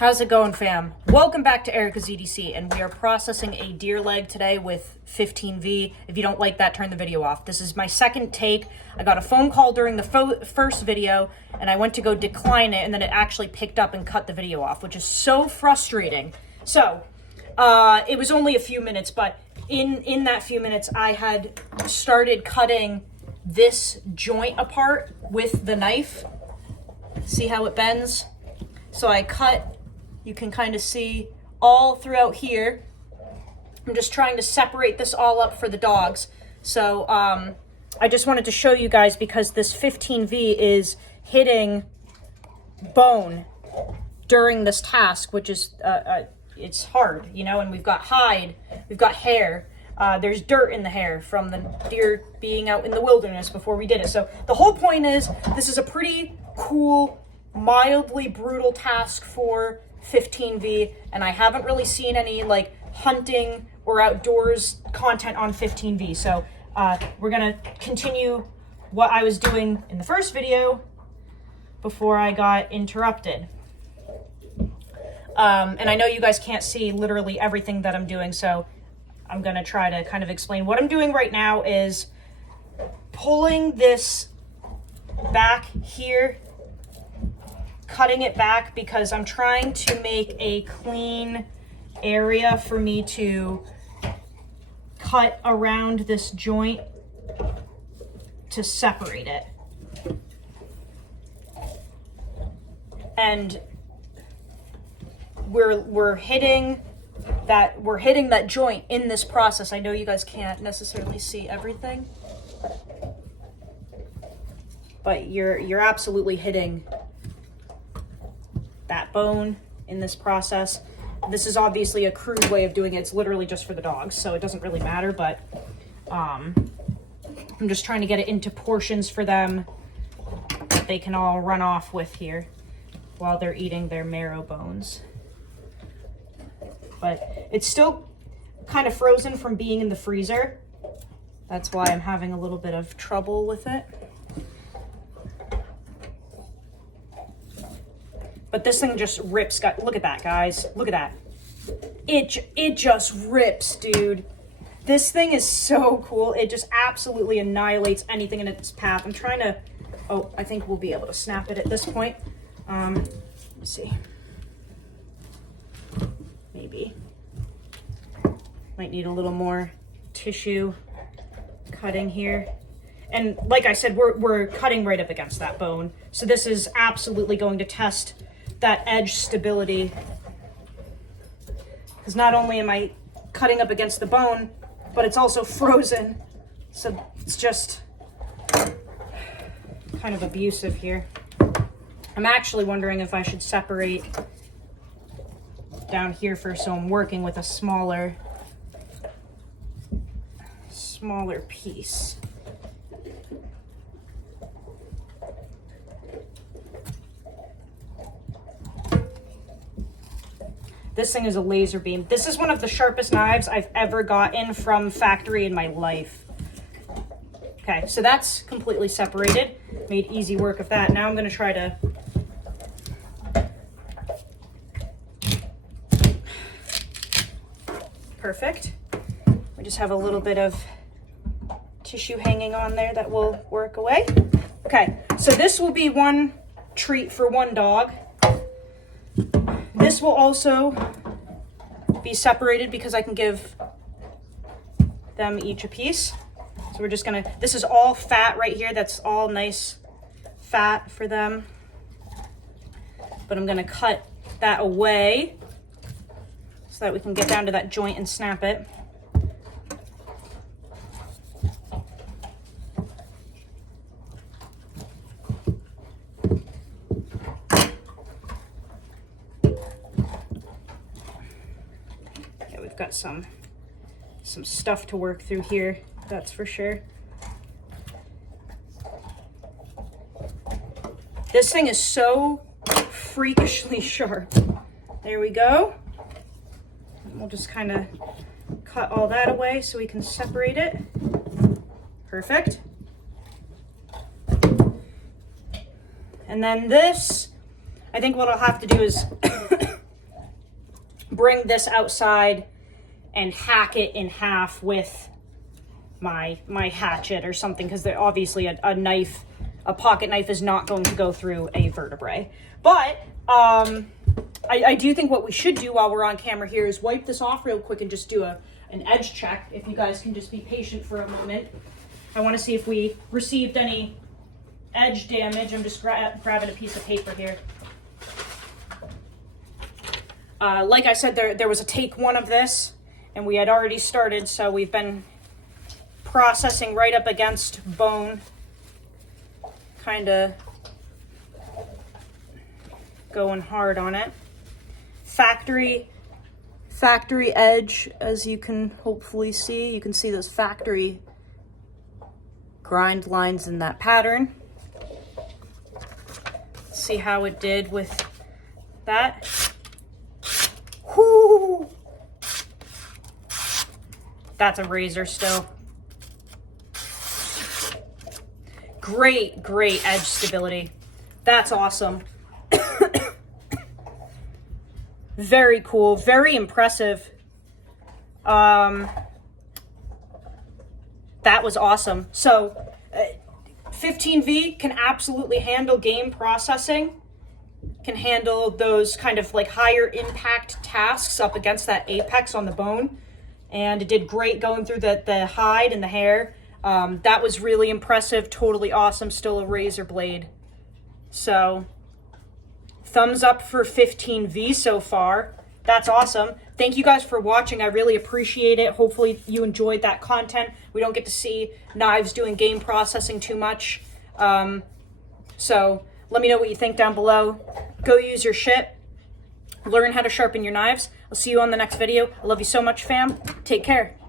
How's it going, fam? Welcome back to Erica's EDC, and we are processing a deer leg today with 15V. If you don't like that, turn the video off. This is my second take. I got a phone call during the first video, and I went to go decline it, and then it actually picked up and cut the video off, which is so frustrating. So, it was only a few minutes, but in that few minutes, I had started cutting this joint apart with the knife. See how it bends? So I cut, you can kind of see all throughout here. I'm just trying to separate this all up for the dogs. So I just wanted to show you guys because this 15V is hitting bone during this task, which is, it's hard, you know, and we've got hide, we've got hair. There's dirt in the hair from the deer being out in the wilderness before we did it. So the whole point is this is a pretty cool, mildly brutal task for 15V, and I haven't really seen any like hunting or outdoors content on 15V. So we're gonna continue what I was doing in the first video before I got interrupted. And I know you guys can't see literally everything that I'm doing, so I'm gonna try to kind of explain. What I'm doing right now is pulling this back here, cutting it back because I'm trying to make a clean area for me to cut around this joint to separate it. And we're hitting that joint in this process. I know you guys can't necessarily see everything, but you're absolutely hitting that bone in this process. This is obviously a crude way of doing it. It's literally just for the dogs, so it doesn't really matter, but I'm just trying to get it into portions for them that they can all run off with here while they're eating their marrow bones. But it's still kind of frozen from being in the freezer. That's why I'm having a little bit of trouble with it. But this thing just rips. Look at that, guys. Look at that. It just rips, dude. This thing is so cool. It just absolutely annihilates anything in its path. I'm trying to... Oh, I think we'll be able to snap it at this point. Let's see. Maybe. Might need a little more tissue cutting here. And like I said, we're cutting right up against that bone. So this is absolutely going to test that edge stability, because not only am I cutting up against the bone, but it's also frozen, so it's just kind of abusive here. I'm actually wondering if I should separate down here first, so I'm working with a smaller piece. This thing is a laser beam. This is one of the sharpest knives I've ever gotten from factory in my life. Okay, so that's completely separated. Made easy work of that. Now I'm gonna try to perfect. We just have a little bit of tissue hanging on there that will work away. Okay, so this will be one treat for one dog. This will also be separated because I can give them each a piece. So we're just gonna, this is all fat right here. That's all nice fat for them. But I'm gonna cut that away so that we can get down to that joint and snap it. Got some stuff to work through here, that's for sure. This thing is so freakishly sharp. There we go. And we'll just kind of cut all that away so we can separate it. Perfect. And then this, I think what I'll have to do is bring this outside and hack it in half with my hatchet or something, because obviously a pocket knife is not going to go through a vertebrae. But I do think what we should do while we're on camera here is wipe this off real quick and just do an edge check. If you guys can just be patient for a moment. I want to see if we received any edge damage. I'm just grabbing a piece of paper here. Like I said, there was a take one of this, and we had already started, so we've been processing right up against bone, kind of going hard on it. Factory edge, as you can hopefully see. You can see those factory grind lines in that pattern. See how it did with that. Whoo! That's a razor still. Great edge stability. That's awesome. Very cool, very impressive. That was awesome. So 15V can absolutely handle game processing, can handle those kind of like higher impact tasks up against that apex on the bone. And it did great going through the hide and the hair. That was really impressive, totally awesome, still a razor blade. So thumbs up for 15V so far. That's awesome. Thank you guys for watching. I really appreciate it. Hopefully you enjoyed that content. We don't get to see knives doing game processing too much. So let me know what you think down below. Go use your shit. Learn how to sharpen your knives. I'll see you on the next video. I love you so much, fam. Take care.